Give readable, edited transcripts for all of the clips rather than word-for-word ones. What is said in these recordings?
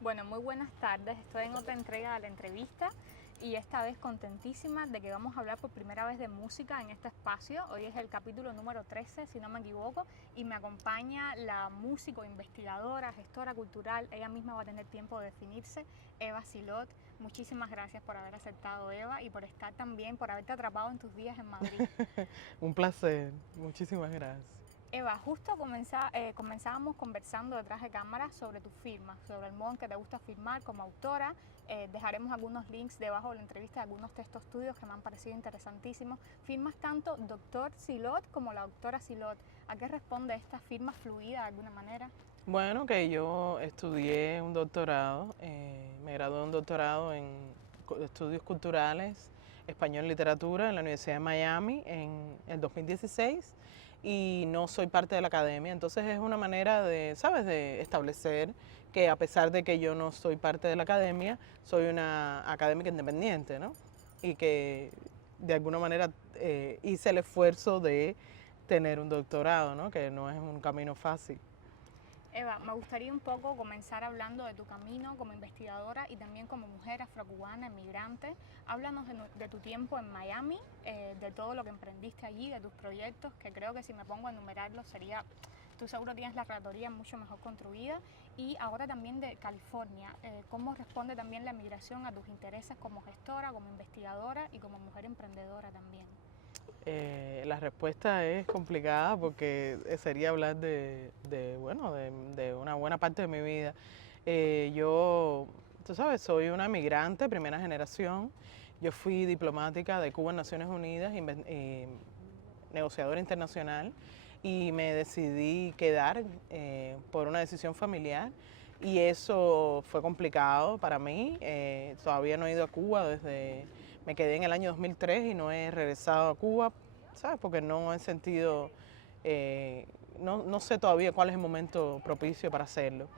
Bueno, muy buenas tardes. Estoy en otra entrega de la entrevista y esta vez contentísima de que vamos a hablar por primera vez de música en este espacio. Hoy es el capítulo número 13, si no me equivoco, y me acompaña la músico, investigadora, gestora cultural. Ella misma va a tener tiempo de definirse, Eva Silot. Muchísimas gracias por haber aceptado, Eva, y por estar también, por haberte atrapado en tus días en Madrid. Un placer, muchísimas gracias. Eva, justo comenzábamos conversando detrás de cámaras sobre tu firma, sobre el modo en que te gusta firmar como autora. Dejaremos algunos links debajo de la entrevista de algunos textos tuyos que me han parecido interesantísimos. Firmas tanto Doctor Silot como la doctora Silot. ¿A qué responde esta firma fluida de alguna manera? Bueno, que yo estudié un doctorado, me gradué de un doctorado en estudios culturales, español y literatura en la Universidad de Miami en el 2016 y no soy parte de la academia, entonces es una manera de, ¿sabes?, de establecer que a pesar de que yo no soy parte de la academia, soy una académica independiente, ¿no? Y que de alguna manera hice el esfuerzo de tener un doctorado, ¿no? Que no es un camino fácil. Eva, me gustaría un poco comenzar hablando de tu camino como investigadora y también como mujer afrocubana, emigrante. Háblanos de tu tiempo en Miami, de todo lo que emprendiste allí, de tus proyectos, que creo que si me pongo a enumerarlos sería, tú seguro tienes la relatoría mucho mejor construida, y ahora también de California. ¿Cómo responde también la migración a tus intereses como gestora, como investigadora y como mujer emprendedora también? La respuesta es complicada porque sería hablar bueno, de una buena parte de mi vida. Yo, tú sabes, soy una migrante, primera generación. Yo fui diplomática de Cuba en Naciones Unidas y negociadora internacional y me decidí quedar por una decisión familiar y eso fue complicado para mí. Todavía no he ido a Cuba me quedé en el año 2003 y no he regresado a Cuba, ¿sabes? Porque no he sentido, no sé todavía cuál es el momento propicio para hacerlo.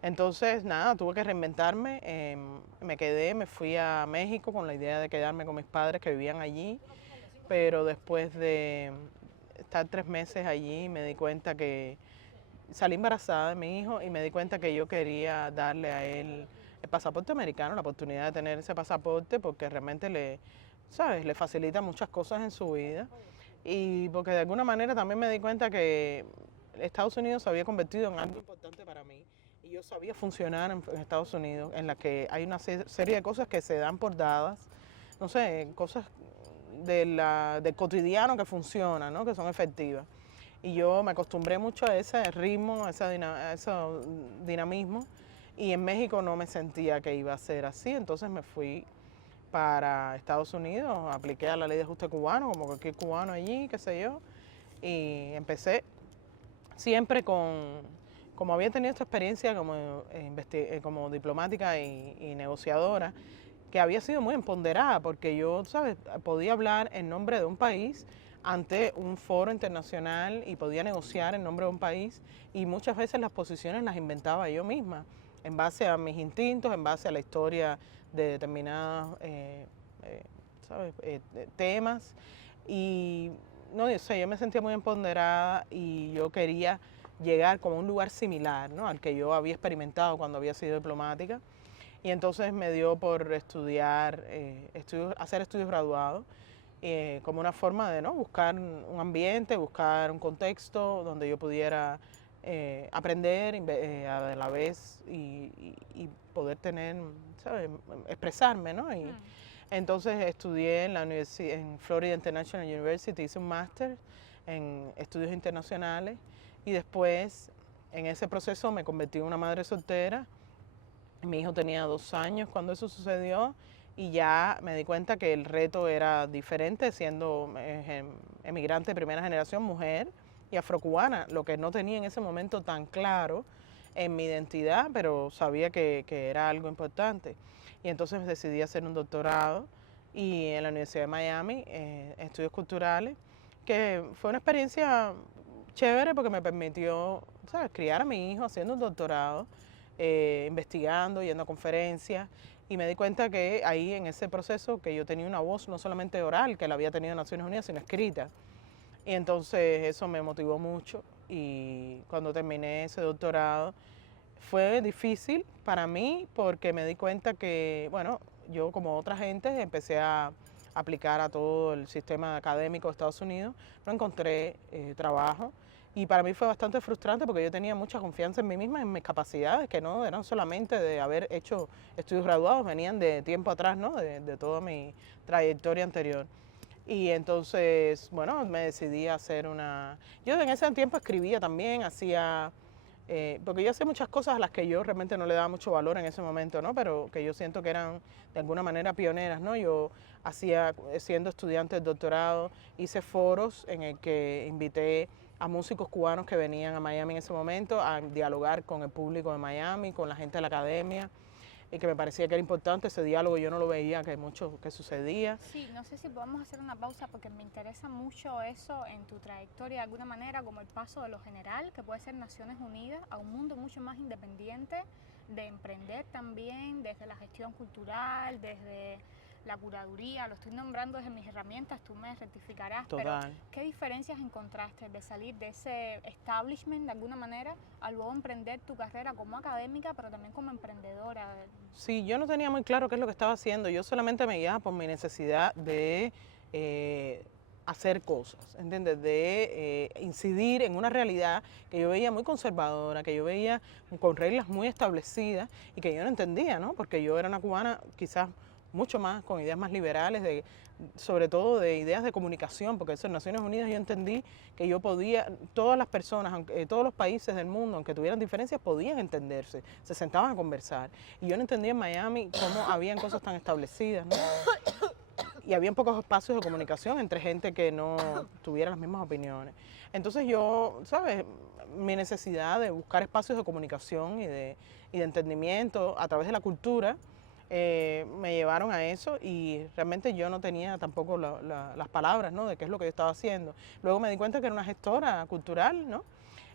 Entonces, nada, tuve que reinventarme, me fui a México con la idea de quedarme con mis padres que vivían allí, pero después de estar 3 meses allí me di cuenta que salí embarazada de mi hijo y me di cuenta que yo quería darle a él el pasaporte americano, la oportunidad de tener ese pasaporte porque realmente ¿sabes?, le facilita muchas cosas en su vida y porque de alguna manera también me di cuenta que Estados Unidos se había convertido en algo importante para mí y yo sabía funcionar en Estados Unidos, en la que hay una serie de cosas que se dan por dadas, no sé, cosas del cotidiano que funcionan, ¿no?, que son efectivas. Y yo me acostumbré mucho a ese ritmo, a ese dinamismo, y en México no me sentía que iba a ser así, entonces me fui para Estados Unidos, apliqué a la ley de ajuste cubano, como cualquier cubano allí, qué sé yo, y empecé siempre como había tenido esta experiencia como diplomática y negociadora, que había sido muy empoderada, porque yo, ¿sabes?, podía hablar en nombre de un país ante un foro internacional y podía negociar en nombre de un país y muchas veces las posiciones las inventaba yo misma, en base a mis instintos, en base a la historia de determinados ¿sabes?, temas. Y no sé, yo me sentía muy empoderada y yo quería llegar como a un lugar similar, ¿no?, al que yo había experimentado cuando había sido diplomática. Y entonces me dio por estudiar, hacer estudios graduados, como una forma de, ¿no?, buscar un ambiente, buscar un contexto donde yo pudiera aprender a la vez y poder tener, ¿sabes?, expresarme, ¿no? Y entonces estudié en la universidad, en Florida International University, hice un máster en estudios internacionales y después en ese proceso me convertí en una madre soltera. Mi hijo tenía 2 años cuando eso sucedió y ya me di cuenta que el reto era diferente siendo emigrante de primera generación, mujer y afrocubana, lo que no tenía en ese momento tan claro en mi identidad, pero sabía que era algo importante. Y entonces decidí hacer un doctorado y en la Universidad de Miami, en estudios culturales, que fue una experiencia, chévere porque me permitió, ¿sabes?, criar a mi hijo haciendo un doctorado, investigando, yendo a conferencias, y me di cuenta que ahí en ese proceso que yo tenía una voz no solamente oral, que la había tenido en Naciones Unidas, sino escrita. Y entonces eso me motivó mucho y cuando terminé ese doctorado fue difícil para mí porque me di cuenta que, bueno, yo como otra gente empecé a aplicar a todo el sistema académico de Estados Unidos, no encontré trabajo y para mí fue bastante frustrante porque yo tenía mucha confianza en mí misma, en mis capacidades, que no eran solamente de haber hecho estudios graduados, venían de tiempo atrás, ¿no? De toda mi trayectoria anterior. Y entonces, bueno, me decidí a hacer una... Yo en ese tiempo escribía también, hacía... porque yo hacía muchas cosas a las que yo realmente no le daba mucho valor en ese momento, ¿no? Pero que yo siento que eran de alguna manera pioneras, ¿no? Yo hacía, siendo estudiante de doctorado, hice foros en el que invité a músicos cubanos que venían a Miami en ese momento a dialogar con el público de Miami, con la gente de la academia, y que me parecía que era importante ese diálogo, yo no lo veía que mucho que sucedía. Sí, no sé si podemos hacer una pausa porque me interesa mucho eso en tu trayectoria de alguna manera, como el paso de lo general, que puede ser Naciones Unidas, a un mundo mucho más independiente, de emprender también desde la gestión cultural, desde la curaduría, lo estoy nombrando desde mis herramientas, tú me rectificarás, Total. pero ¿qué diferencias encontraste de salir de ese establishment de alguna manera a luego emprender tu carrera como académica, pero también como emprendedora? Sí, yo no tenía muy claro qué es lo que estaba haciendo, yo solamente me guiaba por mi necesidad de hacer cosas, ¿entiendes? De incidir en una realidad que yo veía muy conservadora, que yo veía con reglas muy establecidas y que yo no entendía, ¿no? Porque yo era una cubana quizás mucho más, con ideas más liberales, sobre todo de ideas de comunicación, porque eso en Naciones Unidas yo entendí que yo podía, todas las personas, todos los países del mundo, aunque tuvieran diferencias, podían entenderse, se sentaban a conversar. Y yo no entendía en Miami cómo habían cosas tan establecidas, ¿no? Y había pocos espacios de comunicación entre gente que no tuviera las mismas opiniones. Entonces yo, ¿sabes? Mi necesidad de buscar espacios de comunicación y de entendimiento a través de la cultura, me llevaron a eso y realmente yo no tenía tampoco las palabras, ¿no?, de qué es lo que yo estaba haciendo. Luego me di cuenta que era una gestora cultural, ¿no?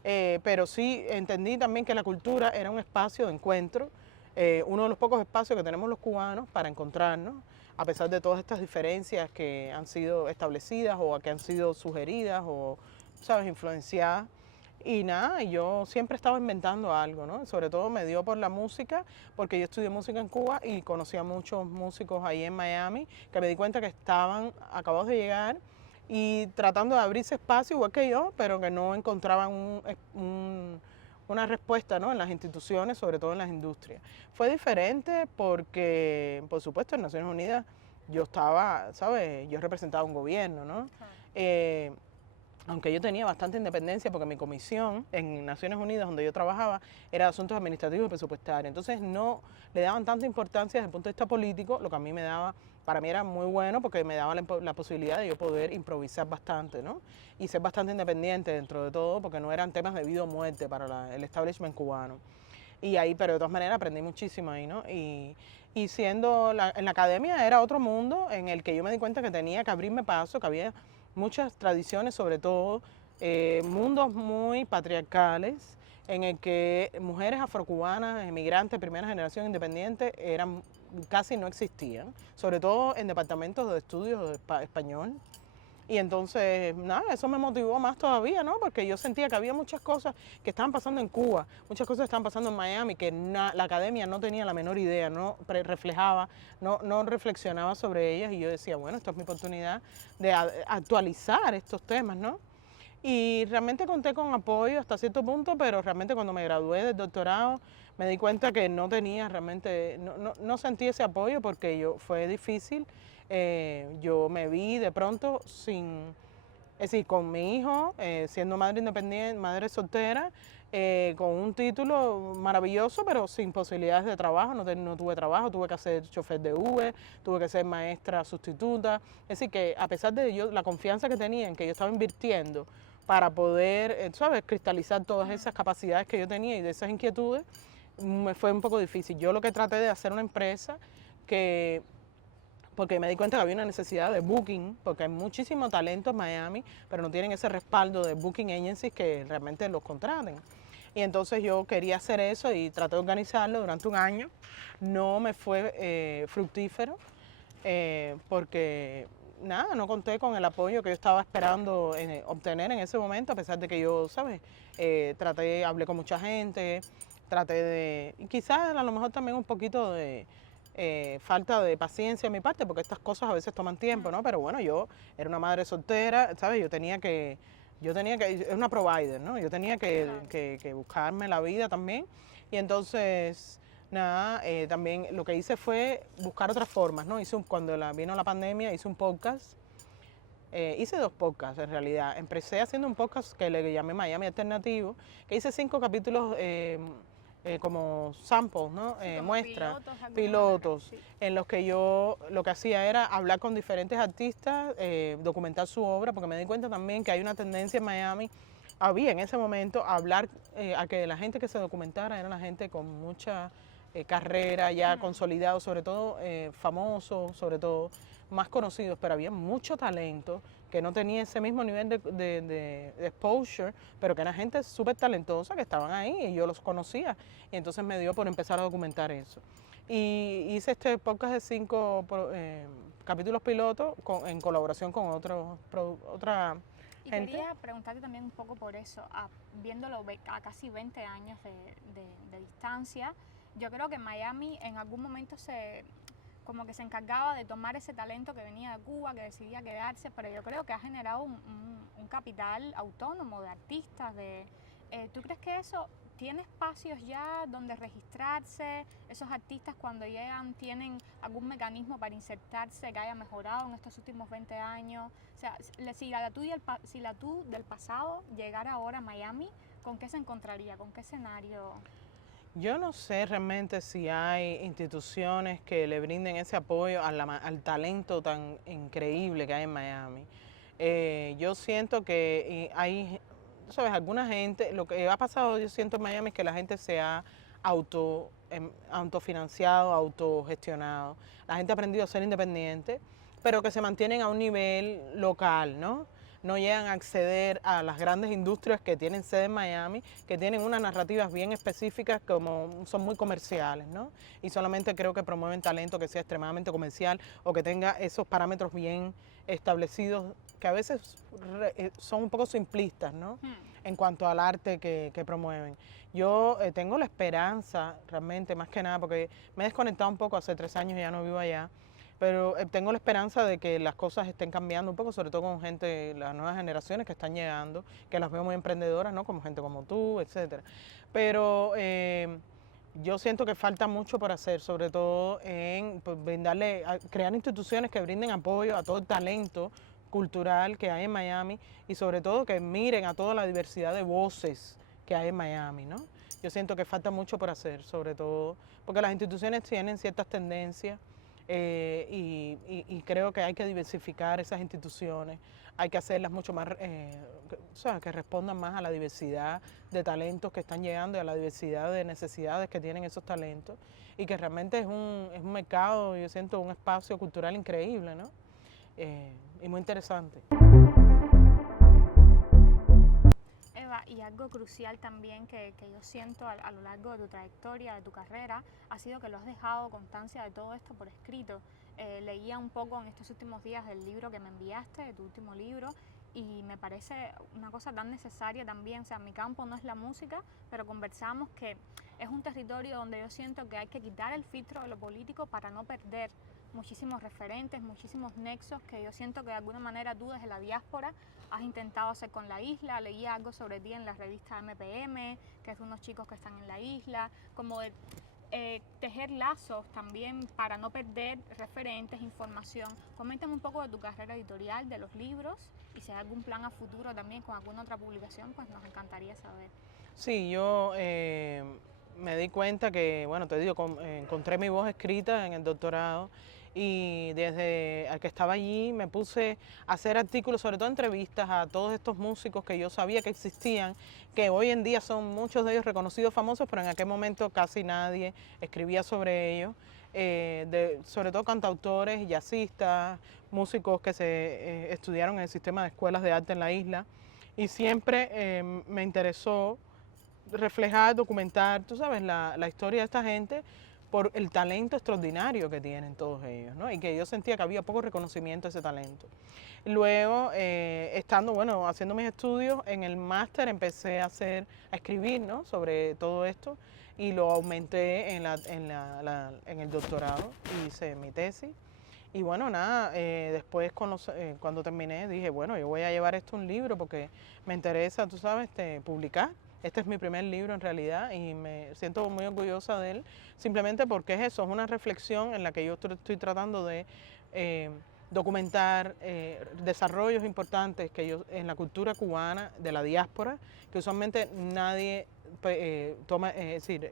Pero sí entendí también que la cultura era un espacio de encuentro, uno de los pocos espacios que tenemos los cubanos para encontrarnos, a pesar de todas estas diferencias que han sido establecidas o que han sido sugeridas o, ¿sabes?, influenciadas. Y nada, yo siempre estaba inventando algo, ¿no? Sobre todo me dio por la música, porque yo estudié música en Cuba y conocí a muchos músicos ahí en Miami, que me di cuenta que estaban acabados de llegar y tratando de abrirse espacio igual que yo, pero que no encontraban una respuesta, ¿no?, en las instituciones, sobre todo en las industrias. Fue diferente porque, por supuesto, en Naciones Unidas yo estaba, ¿sabes?, yo representaba un gobierno, ¿no? Aunque yo tenía bastante independencia porque mi comisión en Naciones Unidas, donde yo trabajaba, era de asuntos administrativos y presupuestarios. Entonces no le daban tanta importancia desde el punto de vista político, lo que a mí me daba, para mí era muy bueno porque me daba la posibilidad de yo poder improvisar bastante, ¿no? Y ser bastante independiente dentro de todo, porque no eran temas de vida o muerte para el establishment cubano. Y ahí, pero de todas maneras aprendí muchísimo ahí, ¿no? Y siendo en la academia era otro mundo en el que yo me di cuenta que tenía que abrirme paso, que había muchas tradiciones, sobre todo mundos muy patriarcales, en el que mujeres afrocubanas, emigrantes, primera generación independiente, casi no existían, sobre todo en departamentos de estudios de español. Y entonces, nada, eso me motivó más todavía, ¿no? Porque yo sentía que había muchas cosas que estaban pasando en Cuba, muchas cosas que estaban pasando en Miami, que la academia no tenía la menor idea, no reflejaba, no reflexionaba sobre ellas. Y yo decía, bueno, esta es mi oportunidad de actualizar estos temas, ¿no? Y realmente conté con apoyo hasta cierto punto, pero realmente cuando me gradué del doctorado me di cuenta que no tenía realmente, no sentí ese apoyo porque fue difícil. Yo me vi de pronto es decir, con mi hijo, siendo madre independiente, madre soltera, con un título maravilloso, pero sin posibilidades de trabajo, no tuve trabajo, tuve que hacer chofer de Uber, tuve que ser maestra sustituta. Es decir, que a pesar de la confianza que tenía en que yo estaba invirtiendo para poder, ¿sabes?, cristalizar todas esas capacidades que yo tenía y de esas inquietudes, me fue un poco difícil. Yo lo que traté de hacer una empresa que porque me di cuenta que había una necesidad de booking, porque hay muchísimo talento en Miami, pero no tienen ese respaldo de booking agencies que realmente los contraten. Y entonces yo quería hacer eso y traté de organizarlo durante un año. No me fue fructífero porque nada, no conté con el apoyo que yo estaba esperando obtener en ese momento, a pesar de que yo, ¿sabes? Hablé con mucha gente, y quizás a lo mejor también un poquito de falta de paciencia de mi parte, porque estas cosas a veces toman tiempo, ¿no? Pero bueno, yo era una madre soltera, ¿sabes? Es una provider, ¿no? Yo tenía que buscarme la vida también. Y entonces, nada, también lo que hice fue buscar otras formas, ¿no? Cuando vino la pandemia, hice un podcast. Hice 2 podcasts en realidad. Empecé haciendo un podcast que le llamé Miami Alternativo, que hice 5 capítulos como samples, ¿no? Sí, como Muestras, pilotos, de alguna pilotos, manera, sí. en los que yo lo que hacía era hablar con diferentes artistas, documentar su obra, porque me di cuenta también que hay una tendencia en Miami, había en ese momento, a que la gente que se documentara era la gente con mucha carrera ya consolidada, sobre todo famosos, sobre todo más conocidos, pero había mucho talento que no tenía ese mismo nivel de exposure, pero que era gente súper talentosa que estaban ahí y yo los conocía. Y entonces me dio por empezar a documentar eso. Y hice este podcast de 5 capítulos pilotos en colaboración con otra Y gente. quería preguntarte también un poco por eso, viéndolo a casi 20 años de distancia, yo creo que Miami en algún momento como que se encargaba de tomar ese talento que venía de Cuba, que decidía quedarse, pero yo creo que ha generado un capital autónomo de artistas. ¿Tú crees que eso tiene espacios ya donde registrarse? ¿Esos artistas cuando llegan tienen algún mecanismo para insertarse que haya mejorado en estos últimos 20 años? O sea, si la tú del pasado llegara ahora a Miami, ¿con qué se encontraría? ¿Con qué escenario? Yo no sé realmente si hay instituciones que le brinden ese apoyo al talento tan increíble que hay en Miami. Yo siento que hay, ¿sabes? Alguna gente, lo que ha pasado yo siento en Miami es que la gente se ha autofinanciado, autogestionado. La gente ha aprendido a ser independiente, pero que se mantienen a un nivel local, ¿no? No llegan a acceder a las grandes industrias que tienen sede en Miami, que tienen unas narrativas bien específicas, como son muy comerciales, ¿no? Y solamente creo que promueven talento que sea extremadamente comercial o que tenga esos parámetros bien establecidos, que a veces son un poco simplistas, ¿no? En cuanto al arte que promueven. Yo tengo la esperanza, realmente, más que nada, porque me he desconectado un poco, hace 3 años ya no vivo allá, pero tengo la esperanza de que las cosas estén cambiando un poco, sobre todo con gente, las nuevas generaciones que están llegando, que las veo muy emprendedoras, ¿no? Como gente como tú, etcétera. Pero yo siento que falta mucho por hacer, sobre todo en pues, crear instituciones que brinden apoyo a todo el talento cultural que hay en Miami y sobre todo que miren a toda la diversidad de voces que hay en Miami, ¿no? Yo siento que falta mucho por hacer, sobre todo porque las instituciones tienen ciertas tendencias y creo que hay que diversificar esas instituciones, hay que hacerlas mucho más, o sea, que respondan más a la diversidad de talentos que están llegando y a la diversidad de necesidades que tienen esos talentos y que realmente es un mercado, yo siento, un espacio cultural increíble, ¿no? Y muy interesante. Eva, y algo crucial también que yo siento a lo largo de tu trayectoria, de tu carrera, ha sido que lo has dejado constancia de todo esto por escrito. Leía un poco en estos últimos días del libro que me enviaste, de tu último libro, y me parece una cosa tan necesaria también. O sea, mi campo no es la música, pero conversamos que es un territorio donde yo siento que hay que quitar el filtro de lo político para no perder muchísimos referentes, muchísimos nexos que yo siento que de alguna manera tú desde la diáspora has intentado hacer con la isla. Leí algo sobre ti en la revista MPM, que es de unos chicos que están en la isla, como de tejer lazos también para no perder referentes, información. Coméntame un poco de tu carrera editorial, de los libros, y si hay algún plan a futuro también con alguna otra publicación, pues nos encantaría saber. Sí, yo me di cuenta que, bueno, te digo, encontré mi voz escrita en el doctorado y desde el que estaba allí me puse a hacer artículos, sobre todo entrevistas a todos estos músicos que yo sabía que existían, que hoy en día son muchos de ellos reconocidos, famosos, pero en aquel momento casi nadie escribía sobre ellos. Sobre todo cantautores, jazzistas, músicos que se estudiaron en el sistema de escuelas de arte en la isla, y siempre me interesó reflejar, documentar, tú sabes, la historia de esta gente por el talento extraordinario que tienen todos ellos, ¿no? Y que yo sentía que había poco reconocimiento de ese talento. Luego, estando, bueno, haciendo mis estudios, en el máster empecé a escribir, ¿no? Sobre todo esto, y lo aumenté en el doctorado, hice mi tesis. Y bueno, nada, después cuando terminé dije, bueno, yo voy a llevar esto a un libro porque me interesa, tú sabes, publicar. Este es mi primer libro en realidad y me siento muy orgullosa de él, simplemente porque es eso, es una reflexión en la que yo estoy tratando de documentar desarrollos importantes en la cultura cubana, de la diáspora, que usualmente nadie toma, es decir,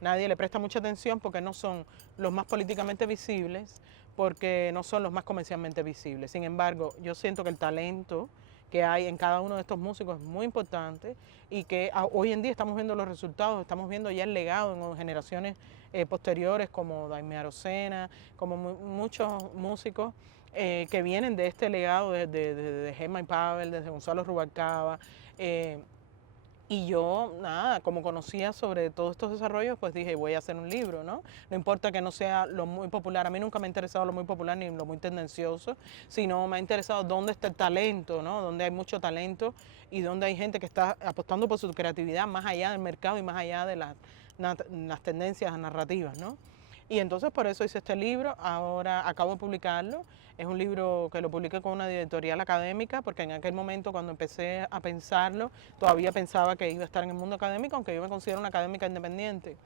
nadie le presta mucha atención porque no son los más políticamente visibles, porque no son los más comercialmente visibles. Sin embargo, yo siento que el talento que hay en cada uno de estos músicos es muy importante y que hoy en día estamos viendo los resultados, estamos viendo ya el legado en generaciones posteriores como Daimé Arocena, como muchos músicos que vienen de este legado de Gemma y Pavel, desde Gonzalo Rubalcaba. Y yo, nada, como conocía sobre todos estos desarrollos, pues dije, voy a hacer un libro, ¿no? No importa que no sea lo muy popular, a mí nunca me ha interesado lo muy popular ni lo muy tendencioso, sino me ha interesado dónde está el talento, ¿no? Dónde hay mucho talento y dónde hay gente que está apostando por su creatividad más allá del mercado y más allá de las tendencias narrativas, ¿no? Y entonces por eso hice este libro, ahora acabo de publicarlo. Es un libro que lo publiqué con una editorial académica, porque en aquel momento cuando empecé a pensarlo, todavía pensaba que iba a estar en el mundo académico, aunque yo me considero una académica independiente.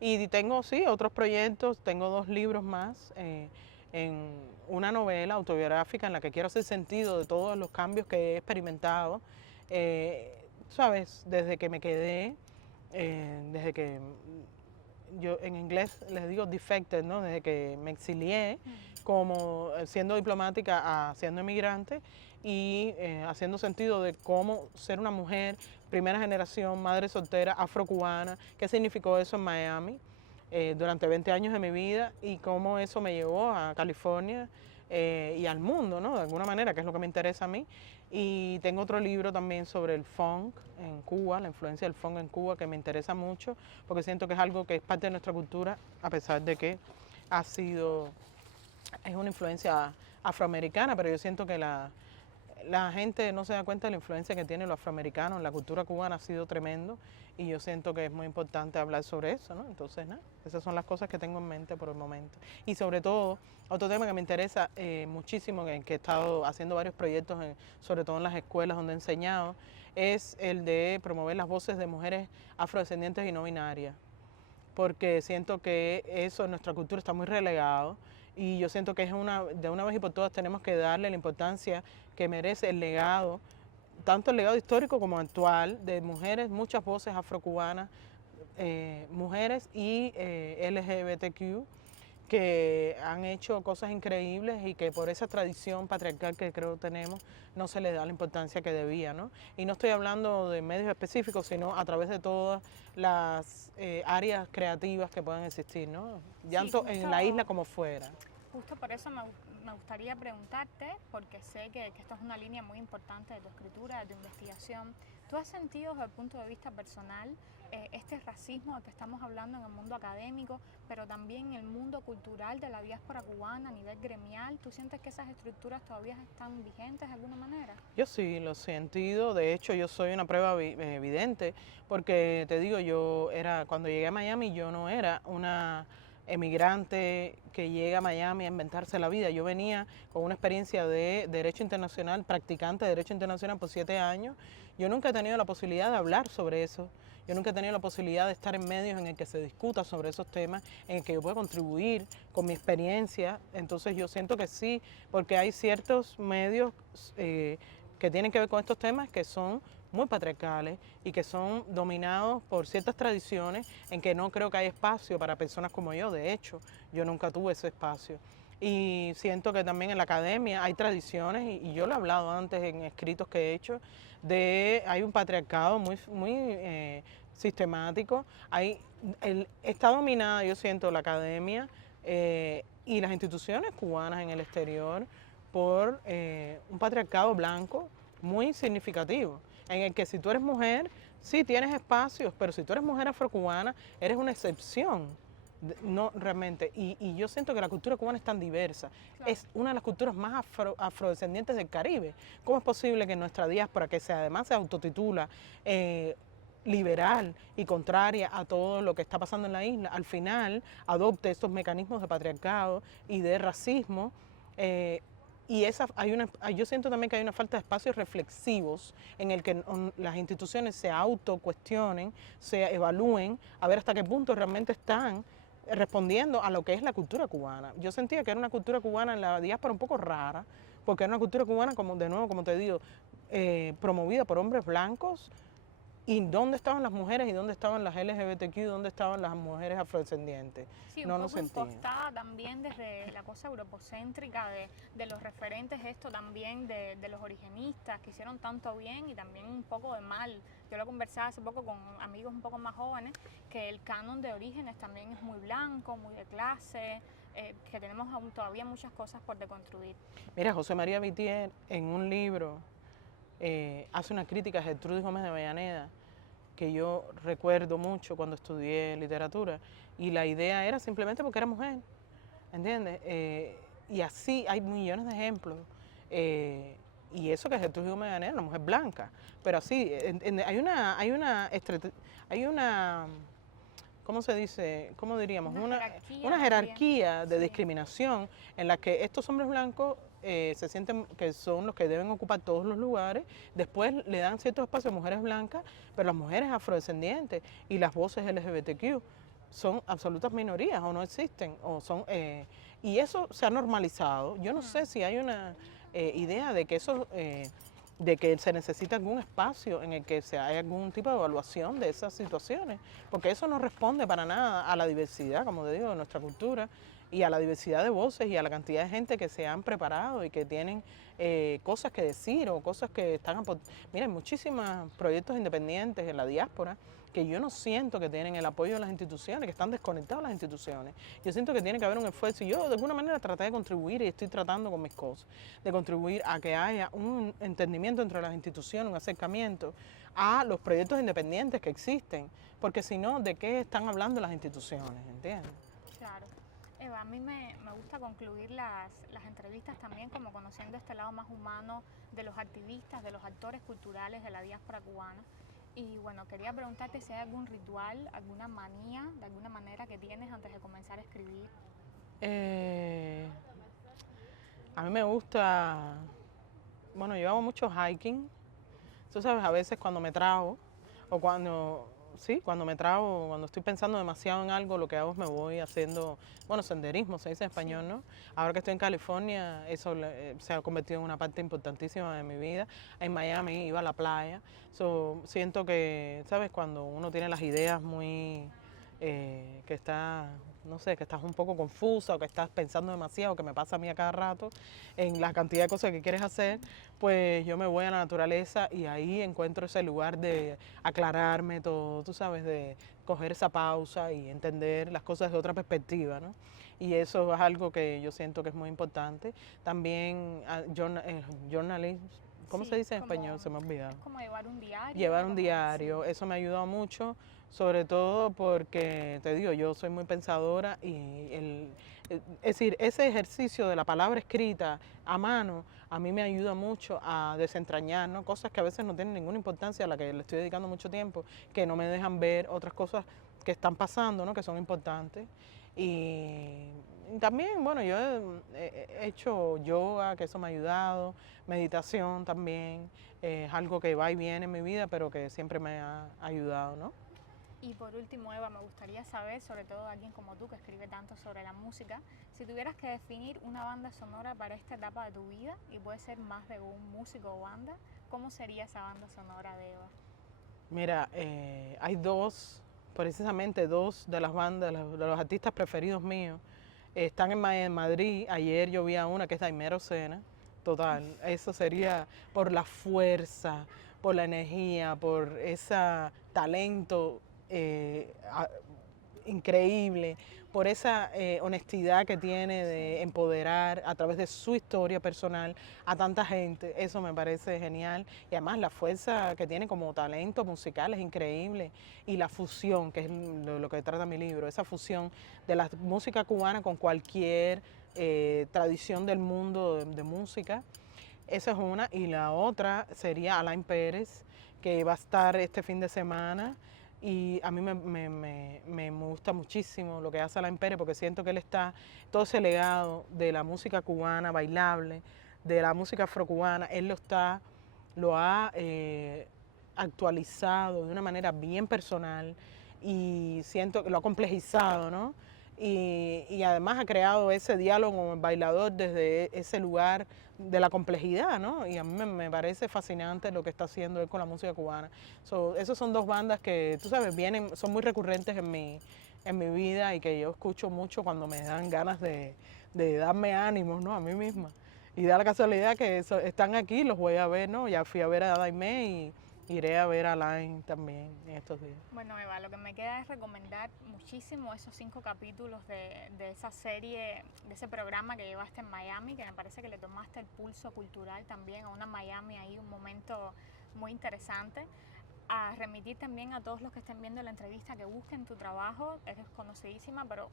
Y tengo, sí, otros proyectos, tengo 2 libros más, en una novela autobiográfica en la que quiero hacer sentido de todos los cambios que he experimentado, sabes, desde que me quedé, desde que yo en inglés les digo defected, ¿no? Desde que me exilié como siendo diplomática a siendo emigrante y haciendo sentido de cómo ser una mujer, primera generación, madre soltera, afrocubana, qué significó eso en Miami durante 20 años de mi vida y cómo eso me llevó a California y al mundo, ¿no? De alguna manera, que es lo que me interesa a mí. Y tengo otro libro también sobre el funk en Cuba, la influencia del funk en Cuba, que me interesa mucho, porque siento que es algo que es parte de nuestra cultura, a pesar de que es una influencia afroamericana, pero yo siento que la gente no se da cuenta de la influencia que tiene lo afroamericano en la cultura cubana, ha sido tremendo y yo siento que es muy importante hablar sobre eso, ¿no? Entonces, nada, esas son las cosas que tengo en mente por el momento. Y sobre todo, otro tema que me interesa muchísimo, en que he estado haciendo varios proyectos, sobre todo en las escuelas donde he enseñado, es el de promover las voces de mujeres afrodescendientes y no binarias, porque siento que eso en nuestra cultura está muy relegado y yo siento que de una vez y por todas tenemos que darle la importancia que merece el legado, tanto el legado histórico como actual, de mujeres, muchas voces afrocubanas, mujeres y LGBTQ, que han hecho cosas increíbles y que por esa tradición patriarcal que creo tenemos no se le da la importancia que debía, ¿no? Y no estoy hablando de medios específicos, sino a través de todas las áreas creativas que puedan existir, ¿no? Tanto en la isla como fuera. Justo por eso me gustaría preguntarte, porque sé que esta es una línea muy importante de tu escritura, de tu investigación. ¿Tú has sentido desde el punto de vista personal este racismo del que estamos hablando en el mundo académico, pero también en el mundo cultural de la diáspora cubana a nivel gremial? ¿Tú sientes que esas estructuras todavía están vigentes de alguna manera? Yo sí lo he sentido, de hecho yo soy una prueba evidente, porque te digo, cuando llegué a Miami yo no era una emigrante que llega a Miami a inventarse la vida. Yo venía con una experiencia de derecho internacional, practicante de derecho internacional por 7 años. Yo nunca he tenido la posibilidad de hablar sobre eso. Yo nunca he tenido la posibilidad de estar en medios en el que se discuta sobre esos temas, en el que yo pueda contribuir con mi experiencia. Entonces yo siento que sí, porque hay ciertos medios que tienen que ver con estos temas que son muy patriarcales y que son dominados por ciertas tradiciones en que no creo que haya espacio para personas como yo. De hecho, yo nunca tuve ese espacio. Y siento que también en la academia hay tradiciones, y yo lo he hablado antes en escritos que he hecho, hay un patriarcado muy sistemático. Está dominada, yo siento, la academia y las instituciones cubanas en el exterior por un patriarcado blanco muy significativo, en el que si tú eres mujer, sí tienes espacios, pero si tú eres mujer afrocubana, eres una excepción. No, realmente. Y yo siento que la cultura cubana es tan diversa. Claro. Es una de las culturas más afrodescendientes del Caribe. ¿Cómo es posible que nuestra diáspora, que además se autotitula liberal y contraria a todo lo que está pasando en la isla, al final adopte estos mecanismos de patriarcado y de racismo? Y yo siento también que hay una falta de espacios reflexivos en el que las instituciones se autocuestionen, se evalúen, a ver hasta qué punto realmente están respondiendo a lo que es la cultura cubana. Yo sentía que era una cultura cubana en la diáspora un poco rara, porque era una cultura cubana, como de nuevo, como te digo, promovida por hombres blancos. ¿Y dónde estaban las mujeres y dónde estaban las LGBTQ y dónde estaban las mujeres afrodescendientes? Sí, No un nos poco sentíamos. impostada también desde la cosa europocéntrica de los referentes, esto también de los origenistas que hicieron tanto bien y también un poco de mal. Yo lo conversaba hace poco con amigos un poco más jóvenes, que el canon de orígenes también es muy blanco, muy de clase, que tenemos aún todavía muchas cosas por deconstruir. Mira, José María Vitier en un libro hace una crítica a Gertrudis Gómez de Avellaneda, que yo recuerdo mucho cuando estudié literatura, y la idea era simplemente porque era mujer, ¿entiendes? Y así hay millones de ejemplos. Y eso que Gertrudis Gómez de Avellaneda era una mujer blanca, pero así, hay una ¿cómo se dice? ¿Cómo diríamos? Una jerarquía de discriminación en la que estos hombres blancos se sienten que son los que deben ocupar todos los lugares, después le dan ciertos espacios a mujeres blancas, pero las mujeres afrodescendientes y las voces LGBTQ son absolutas minorías o no existen, y eso se ha normalizado. Yo no sé si hay una idea de que eso de que se necesita algún espacio en el que se haya algún tipo de evaluación de esas situaciones, porque eso no responde para nada a la diversidad, como te digo, de nuestra cultura, y a la diversidad de voces y a la cantidad de gente que se han preparado y que tienen cosas que decir o cosas que están... Mira, hay muchísimos proyectos independientes en la diáspora que yo no siento que tienen el apoyo de las instituciones, que están desconectados de las instituciones. Yo siento que tiene que haber un esfuerzo, y yo de alguna manera traté de contribuir, y estoy tratando con mis cosas, de contribuir a que haya un entendimiento entre las instituciones, un acercamiento a los proyectos independientes que existen, porque si no, ¿de qué están hablando las instituciones? ¿Entiendes? Claro. Eva, a mí me gusta concluir las entrevistas también como conociendo este lado más humano de los activistas, de los actores culturales de la diáspora cubana. Y bueno, quería preguntarte si hay algún ritual, alguna manía, de alguna manera que tienes antes de comenzar a escribir. A mí me gusta, bueno, yo hago mucho hiking. Tú sabes, a veces cuando me trago, o cuando me trago, cuando estoy pensando demasiado en algo, lo que hago es me voy haciendo, bueno, senderismo, se dice en español, ¿no? Ahora que estoy en California, eso se ha convertido en una parte importantísima de mi vida. En Miami iba a la playa. Siento que, ¿sabes? Cuando uno tiene las ideas que está, no sé, que estás un poco confusa o que estás pensando demasiado, que me pasa a mí a cada rato, en la cantidad de cosas que quieres hacer, pues yo me voy a la naturaleza y ahí encuentro ese lugar de aclararme todo, tú sabes, de coger esa pausa y entender las cosas de otra perspectiva, ¿no? Y eso es algo que yo siento que es muy importante. También journalism, ¿cómo se dice en español? Se me ha olvidado. Es como llevar un diario. Llevar un diario, sí. Eso me ha ayudado mucho, sobre todo porque, te digo, yo soy muy pensadora y es decir, ese ejercicio de la palabra escrita a mano a mí me ayuda mucho a desentrañar, ¿no? Cosas que a veces no tienen ninguna importancia, a la que le estoy dedicando mucho tiempo, que no me dejan ver otras cosas que están pasando, ¿no? Que son importantes. Y también, bueno, yo he hecho yoga, que eso me ha ayudado, meditación también, es algo que va y viene en mi vida, pero que siempre me ha ayudado, ¿no? Y por último, Eva, me gustaría saber, sobre todo alguien como tú que escribe tanto sobre la música, si tuvieras que definir una banda sonora para esta etapa de tu vida, y puede ser más de un músico o banda, ¿cómo sería esa banda sonora de Eva? Mira, hay precisamente dos de las bandas, de los artistas preferidos míos, están en Madrid. Ayer yo vi a una que es Daimero Sena. Total, eso sería por la fuerza, por la energía, por ese talento increíble, por esa honestidad que tiene de empoderar a través de su historia personal a tanta gente. Eso me parece genial. Y además la fuerza que tiene como talento musical es increíble. Y la fusión, que es lo que trata mi libro, esa fusión de la música cubana con cualquier tradición del mundo de música. Esa es una. Y la otra sería Alain Pérez, que va a estar este fin de semana. Y a mí me gusta muchísimo lo que hace Alain Pérez, porque siento que él está, todo ese legado de la música cubana bailable, de la música afrocubana, él lo ha actualizado de una manera bien personal y siento que lo ha complejizado, ¿no? Y además ha creado ese diálogo con el bailador desde ese lugar de la complejidad, ¿no? Y a mí me parece fascinante lo que está haciendo él con la música cubana. Esas son dos bandas que, tú sabes, son muy recurrentes en mi vida y que yo escucho mucho cuando me dan ganas de darme ánimos, ¿no? A mí misma. Y da la casualidad que están aquí, los voy a ver, ¿no? Ya fui a ver a Daimé y iré a ver a Alain también en estos días. Bueno, Eva, lo que me queda es recomendar muchísimo esos 5 capítulos de esa serie, de ese programa que llevaste en Miami, que me parece que le tomaste el pulso cultural también a una Miami ahí, un momento muy interesante. A remitir también a todos los que estén viendo la entrevista que busquen tu trabajo, eres conocidísima, pero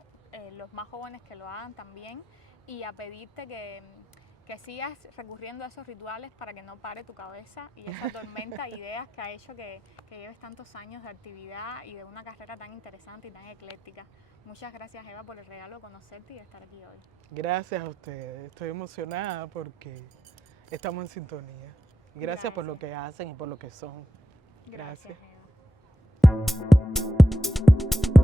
los más jóvenes que lo hagan también, y a pedirte que sigas recurriendo a esos rituales para que no pare tu cabeza y esa tormenta de ideas que ha hecho que lleves tantos años de actividad y de una carrera tan interesante y tan ecléctica. Muchas gracias, Eva, por el regalo de conocerte y de estar aquí hoy. Gracias a ustedes, estoy emocionada porque estamos en sintonía. Gracias por lo que hacen y por lo que son. Gracias. Gracias. Eva.